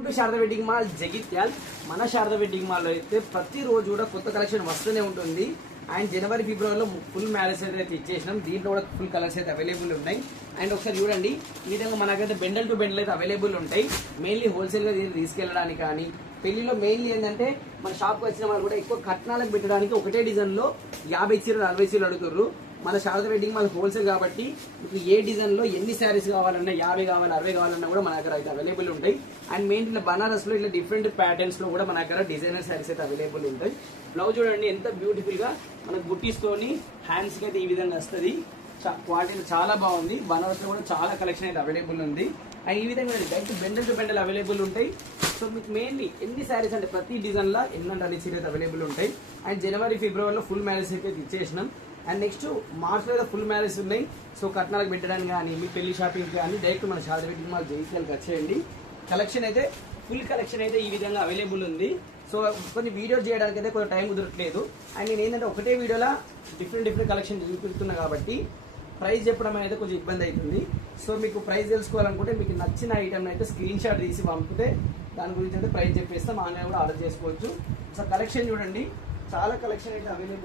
Welcome to Sharada wedding mall Jagtial. మన Sharada wedding mall లో అయితే ప్రతిరోజు కూడా కొత్త కలెక్షన్ వస్తూనే ఉంటుంది. అండ్ జనవరి ఫిబ్రవరిలో ఫుల్ మ్యారేజ్ అయితే ఇచ్చేసినాం. దీంట్లో కూడా ఫుల్ కలర్స్ అయితే అవైలబుల్ ఉన్నాయి. అండ్ ఒకసారి చూడండి, ఈ విధంగా మనకైతే బెండల్ టు బెండల్ అయితే అవైలబుల్ ఉంటాయి. మెయిన్లీ హోల్సేల్ గా తీసుకెళ్ళడానికి కానీ పెళ్లిలో మెయిన్లీ ఏంటంటే మన షాప్కి వచ్చిన వాళ్ళు కూడా ఎక్కువ కట్నాలకు పెట్టడానికి ఒకటే డిజైన్ లో 50 చీరలు 40 చీరలు అడుగుతారు. మన శారదా వెడ్డింగ్ మాల్ హోల్సేల్ కాబట్టి మీకు ఏ డిజైన్ లో ఎన్ని శారీస్ కావాలన్నా 50 కావాలి 60 కావాలన్నా కూడా మన దగ్గర అయితే అవైలబుల్ ఉంటాయి. అండ్ మెయిన్ ఇట్లా బనారస్ లో ఇట్లా డిఫరెంట్ ప్యాటర్న్స్ లో కూడా మన దగ్గర డిజైనర్ శారీస్ అయితే అవైలబుల్ ఉంటాయి. బ్లౌజ్ చూడండి ఎంత బ్యూటిఫుల్ గా మనకు బుట్టీస్ తోని హ్యాండ్స్ కి అయితే ఈ విధంగా వస్తుంది. క్వాలిటీ చాలా బాగుంది. బనారస్ లో కూడా చాలా కలెక్షన్ అయితే అవైలబుల్ ఉంది. అండ్ ఈ విధంగా direct bundle to bundle available ఉంటాయి. సో మీకు మెయిన్లీ ఎన్ని శారీస్ అంటే ప్రతి డిజైన్ లా ఎన్నంటే అన్ని చీరలు అవైలబుల్ ఉంటాయి. అండ్ జనవరి ఫిబ్రవరిలో ఫుల్ మ్యారేజ్ అయితే ఇచ్చేసినాం. అండ్ నెక్స్ట్ మార్చ్ లో ఫుల్ మ్యారేజ్ ఉన్నాయి. సో కట్నాలకు పెట్టడానికి కానీ మీ పెళ్లి షాపింగ్ కానీ డైరెక్ట్ మన శారదా వెడ్డింగ్ మాల్ జగిత్యాలకు వచ్చేయండి. కలెక్షన్ అయితే ఫుల్ కలెక్షన్ అయితే ఈ విధంగా అవైలబుల్ ఉంది. సో కొన్ని వీడియోస్ చేయడానికి అయితే కొంచెం టైం కుదరట్లేదు. అండ్ నేను ఏంటంటే ఒకటే వీడియోలో డిఫరెంట్ కలెక్షన్ చూపిస్తున్నా కాబట్టి ప్రైస్ చెప్పడం అనేది కొంచెం ఇబ్బంది అవుతుంది. సో మీకు ప్రైస్ తెలుసుకోవాలనుకుంటే మీకు నచ్చిన ఐటమ్ అయితే స్క్రీన్ షాట్ తీసి పంపితే దాని గురించి అయితే ప్రైస్ చెప్పేస్తాం. ఆన్లైన్ కూడా ఆర్డర్ చేసుకోవచ్చు. సో కలెక్షన్ చూడండి, చాలా కలెక్షన్ అయితే అవైలబుల్